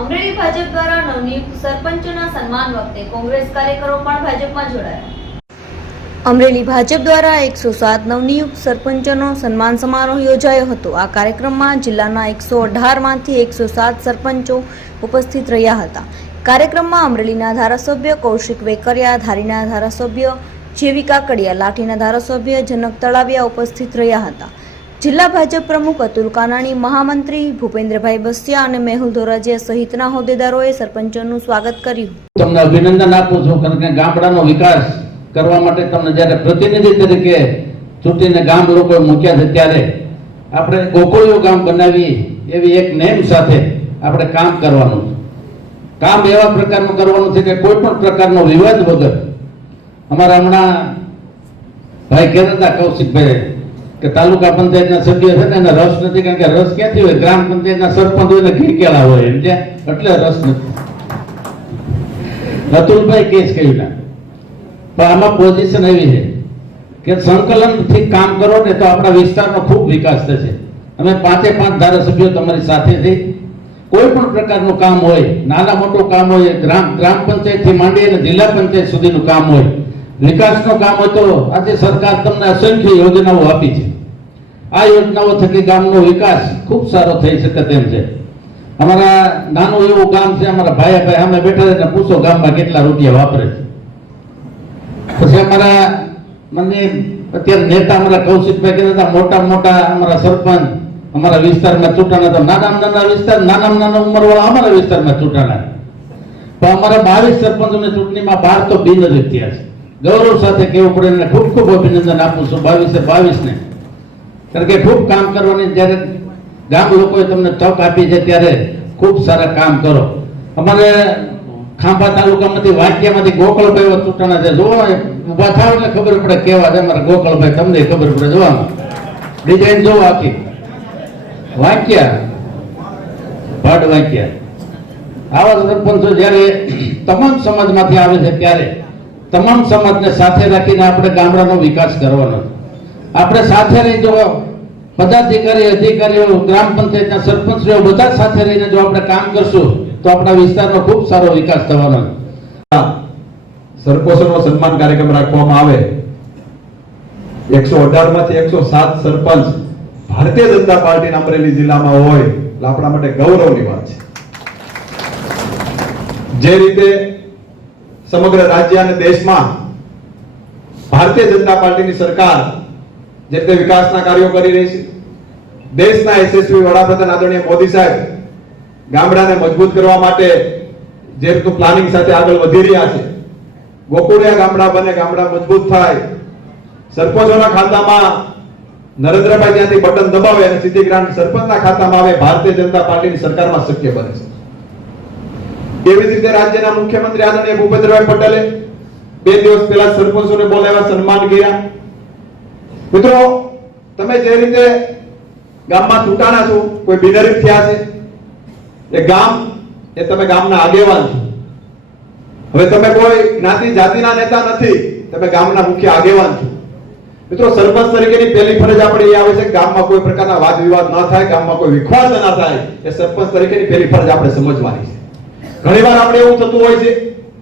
અમરેલી ભાજપ દ્વારા નવનિયુક્ત સરપંચોના સન્માન વખતે કોંગ્રેસ કાર્યકરો પણ ભાજપમાં જોડાયા. અમરેલી ભાજપ દ્વારા એકસો સાત નવનિયુક્ત સરપંચોનો સન્માન સમારોહ યોજાયો હતો. આ કાર્યક્રમમાં જિલ્લાના એકસો અઢારમાંથી એકસો સાત સરપંચો ઉપસ્થિત રહ્યા હતા. કાર્યક્રમમાં અમરેલીના ધારાસભ્ય કૌશિક વેકરિયા, ધારીના ધારાસભ્ય જેવી કાકડિયા લાઠીના ધારાસભ્ય જનક તળાવિયા ઉપસ્થિત રહ્યા હતા. જિલ્લા ભાજપ પ્રમુખ અતુલ કાનાણી, મહામંત્રી ભૂપેન્દ્રભાઈ બસિયા અને મેહુલ ધોરાજીયા સહિતના હોદ્દેદારોએ સરપંચોનું સ્વાગત કર્યું. તમને અભિનંદન આપું છું કારણ કે ગામડાનો વિકાસ કરવા માટે તમને જ્યારે પ્રતિનિધિ તરીકે ચૂંટીને ગામ લોકો મૂક્યા છે ત્યારે આપણે ગોકુળિયું ગામ બનાવી એવી એક નેમ સાથે આપણે કામ કરવાનું છે. કામ એવા પ્રકારનું કરવાનું છે કે કોઈ પણ પ્રકારનો વિવાદ વગર અમારા હમણાં ભાઈ કહેતા કૌશિકભાઈ કે તાલુકા પંચાયતના સભ્ય છે ને એને રસ નથી, કારણ કે રસ ક્યાંથી હોય? ગ્રામ પંચાયતના સરપંચ હોય ને ઘીકેલા હોય, એમ છે? એટલે રસ નથી. રતુલભાઈ કેસ કહ્યું ના પણ આમાં પોઝિશન એવી છે કે સંકલનથી કામ કરો ને તો આપણા વિસ્તારનો ખૂબ વિકાસ થશે. અમે પાંચે પાંચ ધારાસભ્યો તમારી સાથે થઈ કોઈ પણ પ્રકારનું કામ હોય, નાના મોટું કામ હોય, ગ્રામ ગ્રામ પંચાયતથી માંડી અને જિલ્લા પંચાયત સુધીનું કામ હોય વિકાસનું કામ હોય તો આજે સરકાર તમને અસંખ્ય યોજનાઓ આપી છે. આ યોજનાઓ થકી ગામનો વિકાસ ખૂબ સારો થઈ શકે તેમ છે. અમારા નાનું એવું ગામ છે, અમારા ભાઈ ભાઈ અમે બેઠા રહીને પૂછો ગામમાં કેટલા રૂપિયા વાપરે છે. પછી અમારા મને અત્યારે નેતા અમારા કૌશિકભાઈ કહેતા હતા, મોટા મોટા અમારા સરપંચ, અમારા વિસ્તારમાં ચૂંટાણા તો નાના નાના વિસ્તાર, નાના નાના ઉંમરવાળા અમારા વિસ્તારમાં ચૂંટાણા પણ અમારા બાવીસ સરપંચોની ચૂંટણીમાં બાર તો બિનહરીફ થયા છે. ગૌરવ સાથે કહેવું પડે અને ખૂબ ખૂબ અભિનંદન આપું છું, બાવીસે બાવીસ ને કારણ કે ખૂબ કામ કરવાની જ્યારે ગામ લોકોએ તમને તક આપી છે ત્યારે ખૂબ સારા કામ કરો. અમારે ખાંભા તાલુકામાંથી વાંકિયામાંથી ગોકળભાઈ ચૂંટાણા છે. જોવા ઊભા થાવ એટલે ખબર પડે કેવા છે. અમારા ગોકળભાઈ, તમને ખબર પડે. જોવામાં ડિઝાઇન જોવો આખી. વાંક્યા ભાડ વાંક્યા આવા સરપંચો જ્યારે તમામ સમાજમાંથી આવે છે ત્યારે તમામ સમાજને સાથે રાખીને આપણે ગામડાનો વિકાસ કરવાનો. આપણે સાથે રહી જો પદાધિકારી, અધિકારીઓ, ગ્રામ પંચાયતના સરપંચો બધા સાથે રહીને જો આપણે કામ કરશું, તો આપણા વિસ્તારનો ખૂબ સારો વિકાસ થવાનો. સરપંચોનો સન્માન કાર્યક્રમ રાખવામાં આવે. એકસો અઢારમાંથી એકસો સાત સરપંચ ભારતીય જનતા પાર્ટીના અમરેલી જિલ્લામાં હોય આપણા માટે ગૌરવની વાત છે. જે રીતે સમગ્ર રાજ્ય અને દેશમાં ભારતીય જનતા પાર્ટીની સરકાર જે રીતે વિકાસના કાર્યો કરી રહી છે. દેશના યશસ્વી વડાપ્રધાન આદરણીય મોદી સાહેબ ગામડાને મજબૂત કરવા માટે જે રીતનું પ્લાનિંગ સાથે આગળ વધી રહ્યા છે. ગોકુળિયા ગામડા બને, ગામડા મજબૂત થાય. સરપંચોના ખાતામાં નરેન્દ્રભાઈ ત્યાંથી બટન દબાવે અને સીધી ગ્રાન્ટ સરપંચના ખાતામાં આવે, ભારતીય જનતા પાર્ટીની સરકારમાં શક્ય બને છે. એવી જ રીતે રાજ્યના મુખ્યમંત્રી આદરણીય ભૂપેન્દ્રભાઈ પટેલે બે દિવસ પહેલા સરપંચોને બોલાવ્યા, સન્માન કર્યા? મિત્રો, તમે જે રીતે ગામમાં તૂટાણા છો, કોઈ બિનહરીફ થયા છે? એ ગામ, એ તમે ગામના આગેવાન છો. હવે તમે કોઈ જ્ઞાતિ, જાતિના નેતા નથી, તમે ગામના મુખ્ય આગેવાન છો. મિત્રો, સરપંચ તરીકેની પહેલી ફરજ આપણે એ આવે છે, ગામમાં કોઈ પ્રકારના વાદ વિવાદ ન થાય, ગામમાં કોઈ વિખવાદ ન થાય, એ સરપંચ તરીકેની પહેલી ફરજ આપણે સમજવાની છે. ઘણીવાર આપણે એવું થતું હોય છે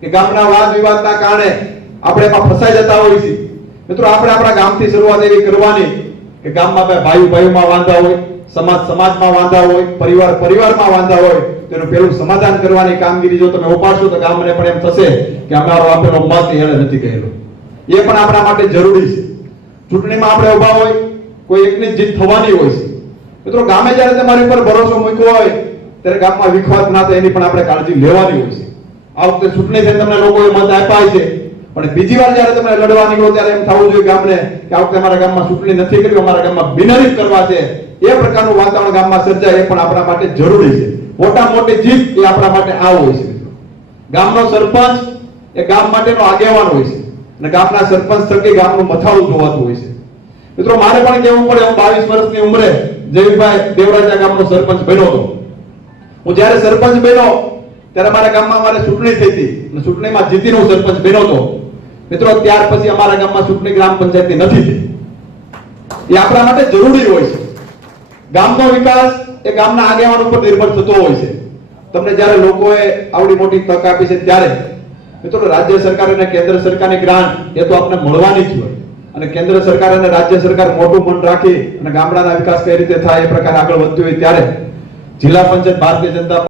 કે ગામના વાદ વિવાદના કારણે આપણે એમાં ફસાઈ જતા હોય છે. મિત્રો, આપણે આપણા ગામથી શરૂઆત એવી કરવાની કે ગામમાં ભાઈ ભાઈઓમાં વાંધા હોય, સમાજ સમાજમાં વાંધા હોય, પરિવાર પરિવારમાં વાંધા હોય તેનું પેલું સમાધાન કરવાની કામગીરી જો તમે ઉપાડશો તો ગામને પણ એમ થશે કે અમારો આપેલો મત એને નથી કહેલો એ પણ આપણા માટે જરૂરી છે. ચૂંટણીમાં આપણે ઊભા હોય, કોઈ એકની જીત થવાની હોય છે. મિત્રો, ગામે જ્યારે તમારી ઉપર ભરોસો મૂક્યો હોય ત્યારે ગામમાં વિખવાદ ના થાય એની પણ આપણે કાળજી લેવાની હોય છે. આ વખતે ચૂંટણી છે તમને લોકોએ મત આપ્યા છે. પણ બીજી વાર જ્યારે તમે લડવા નીકળો ત્યારે એમ થવું જોઈએ ગામને કે આ વખતે અમારા ગામમાં ચૂંટણી નથી કરવી અમારા ગામમાં બિનહરીફ કરવા છે. એ પ્રકારનું વાતાવરણ ગામમાં સર્જાય એ પણ આપણા માટે જરૂરી છે. મોટા મોટી જીત એ આપણા માટે આ હોય છે. ગામનો સરપંચ એ ગામ માટેનો આગેવાન હોય છે. અને ગામના સરપંચ થકી ગામનું મથાળું જોવાતું હોય છે. મિત્રો, મારે પણ કહેવું પડે, હું બાવીસ વર્ષની ઉંમરે જયભાઈ દેવરાજા ગામનો સરપંચ બન્યો હતો. હું જ્યારે સરપંચ બન્યો, ત્યારે અમારા ગામમાં મારે ચૂંટણી થઈ હતી. ચૂંટણીમાં જીતીને હું સરપંચ બન્યો હતો. મિત્રો, ત્યાર પછી અમારા ગામમાં ચૂંટણી ગ્રામ પંચાયતની નથી થઈ. એ આપણા માટે જરૂરી હોય છે. ગામનો વિકાસ એ ગામના આગેવાન ઉપર નિર્ભર થતો હોય છે. તમને જ્યારે લોકોએ આવડી મોટી તક આપી છે ત્યારે, મિત્રો, રાજ્ય સરકાર અને કેન્દ્ર સરકારની ગ્રાન્ટ એ તો આપણે મળવાની જ હોય. અને કેન્દ્ર સરકાર અને રાજ્ય સરકાર મોટું મન રાખી અને ગામડાના વિકાસ કઈ રીતે થાય એ પ્રકાર આગળ વધતું હોય ત્યારે જિલ્લા પંચાયત ભારતીય જનતા